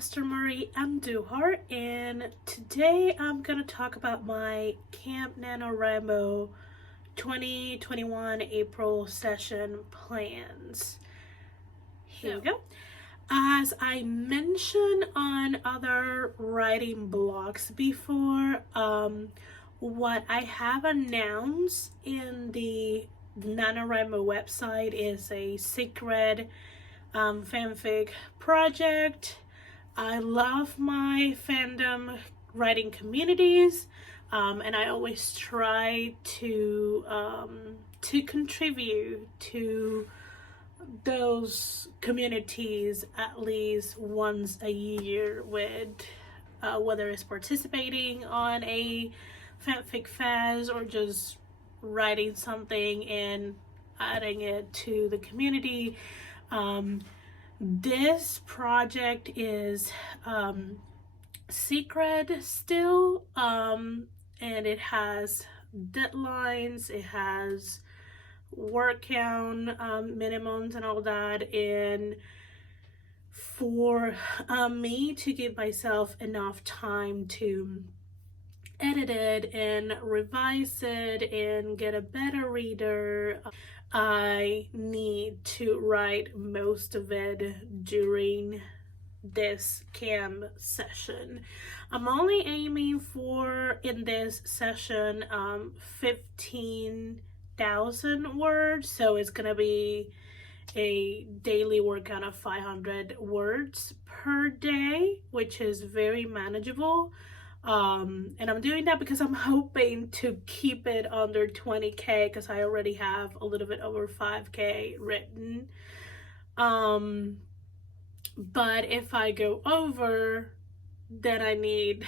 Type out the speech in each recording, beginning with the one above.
Esther Marie Andujar, and today I'm going to talk about my Camp NaNoWriMo 2021 April session plans. Here we go. As I mentioned on other writing blogs before, what I have announced in the NaNoWriMo website is a secret fanfic project. I love my fandom writing communities, and I always try to contribute to those communities at least once a year, with whether it's participating on a fanfic fest or just writing something and adding it to the community. This project is secret still, and it has deadlines, it has word count minimums and all that, and for me to give myself enough time to edit it and revise it and get a better reader, I need to write most of it during this camp session. I'm only aiming for, in this session, 15,000 words, so it's gonna be a daily word count of 500 words per day, which is very manageable. And I'm doing that because I'm hoping to keep it under 20k, because I already have a little bit over 5k written. But if I go over, then I need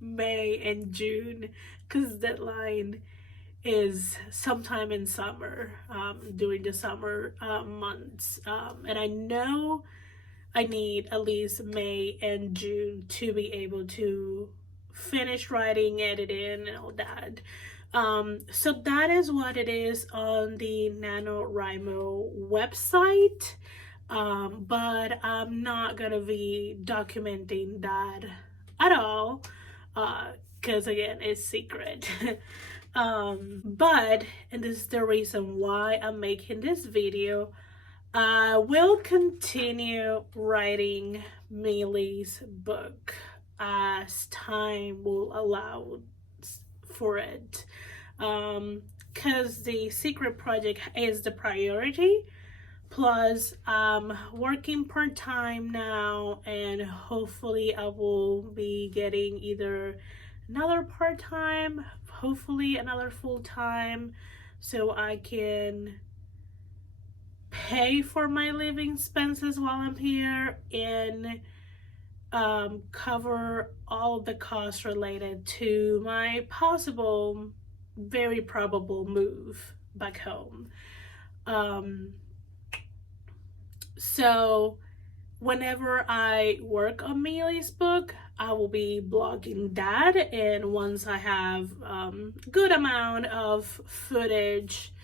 May and June, because deadline is sometime in summer, during the summer months, and I know I need at least May and June to be able to finish writing, editing, and all that. So that is what it is on the NaNoWriMo website, but I'm not gonna be documenting that at all, because again, it's secret. But, and this is the reason why I'm making this video, I will continue writing Miley's book as time will allow for it, because the secret project is the priority. Plus, I'm working part-time now, and hopefully I will be getting either another part-time, hopefully another full-time, so I can pay for my living expenses while I'm here, and cover all the costs related to my possible, very probable move back home. So whenever I work on Miley's book, I will be blogging that, and once I have good amount of footage,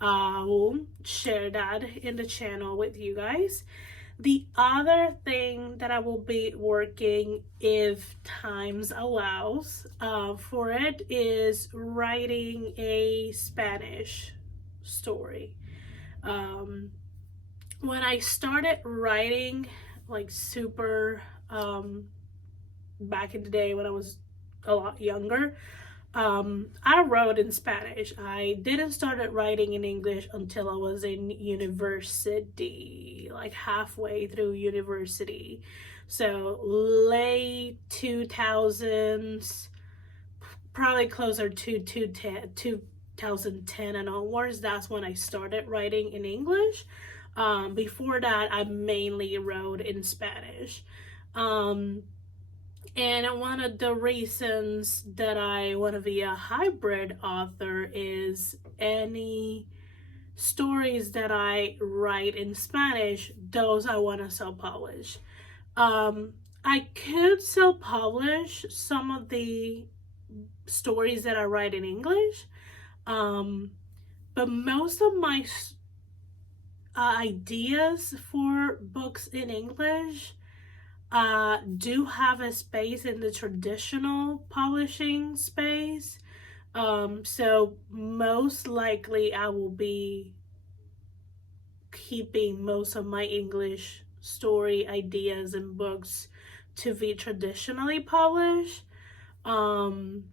I will share that in the channel with you guys. The other thing that I will be working, if times allows, for it is writing a Spanish story. When I started writing, like super back in the day when I was a lot younger, I wrote in Spanish. I didn't start writing in English until I was in university, like halfway through university. So late 2000s, probably closer to 2010 and onwards, that's when I started writing in English. Before that, I mainly wrote in Spanish. And one of the reasons that I want to be a hybrid author is any stories that I write in Spanish, those I want to self-publish. I could self-publish some of the stories that I write in English, but most of my ideas for books in English, do have a space in the traditional publishing space. So most likely I will be keeping most of my English story ideas and books to be traditionally published. Um,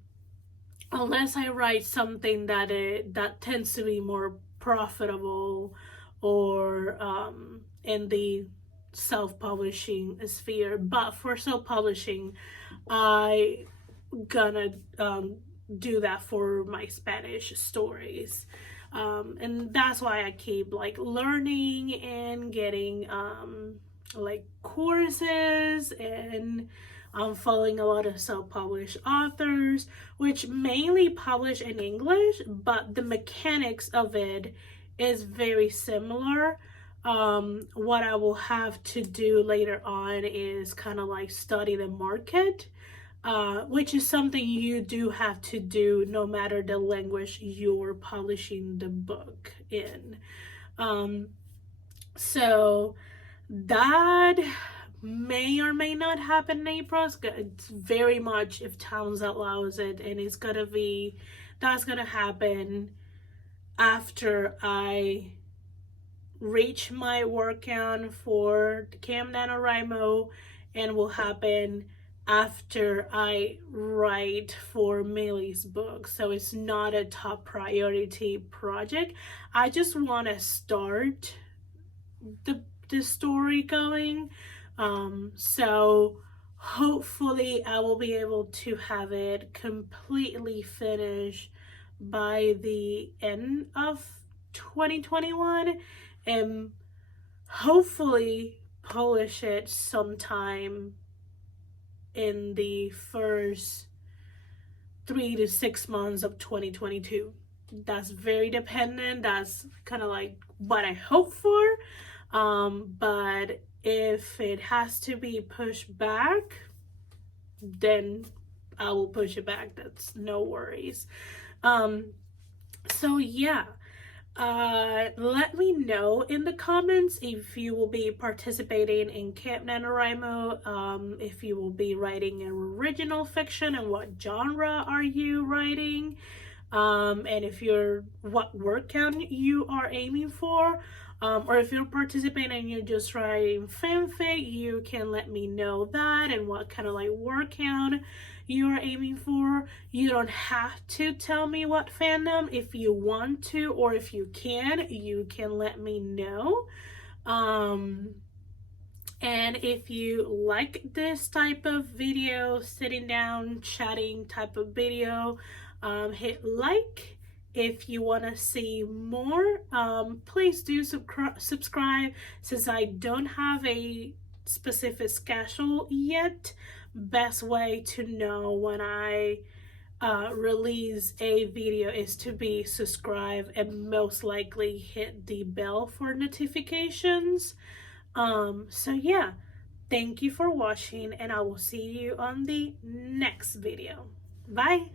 Unless I write something that tends to be more profitable or in the self-publishing sphere. But for self-publishing, I gonna do that for my Spanish stories. And that's why I keep like learning and getting like courses, and I'm following a lot of self-published authors which mainly publish in English, but the mechanics of it is very similar. What I will have to do later on is kind of like study the market, which is something you do have to do no matter the language you're publishing the book in. So that may or may not happen in April. It's very much if Towns allows it, and that's gonna happen after I reach my word count for the Camp NaNoWriMo, and will happen after I write for Millie's book. So it's not a top priority project. I just want to start the story going. So hopefully I will be able to have it completely finished by the end of 2021, and hopefully publish it sometime in the first 3 to 6 months of 2022. That's very dependent. That's kind of like what I hope for. But if it has to be pushed back, then I will push it back. That's no worries. So yeah, let me know in the comments if you will be participating in Camp NaNoWriMo, if you will be writing an original fiction, and what genre are you writing, and what word count you are aiming for. Or if you're participating and you're just writing fanfic, you can let me know that and what kind of like word count you are aiming for. You don't have to tell me what fandom. If you want to, or if you can let me know. And if you like this type of video, sitting down chatting type of video, hit like. If you want to see more, please do subscribe. Since I don't have a specific schedule yet, best way to know when I release a video is to be subscribed and most likely hit the bell for notifications. So yeah, thank you for watching, and I will see you on the next video. Bye.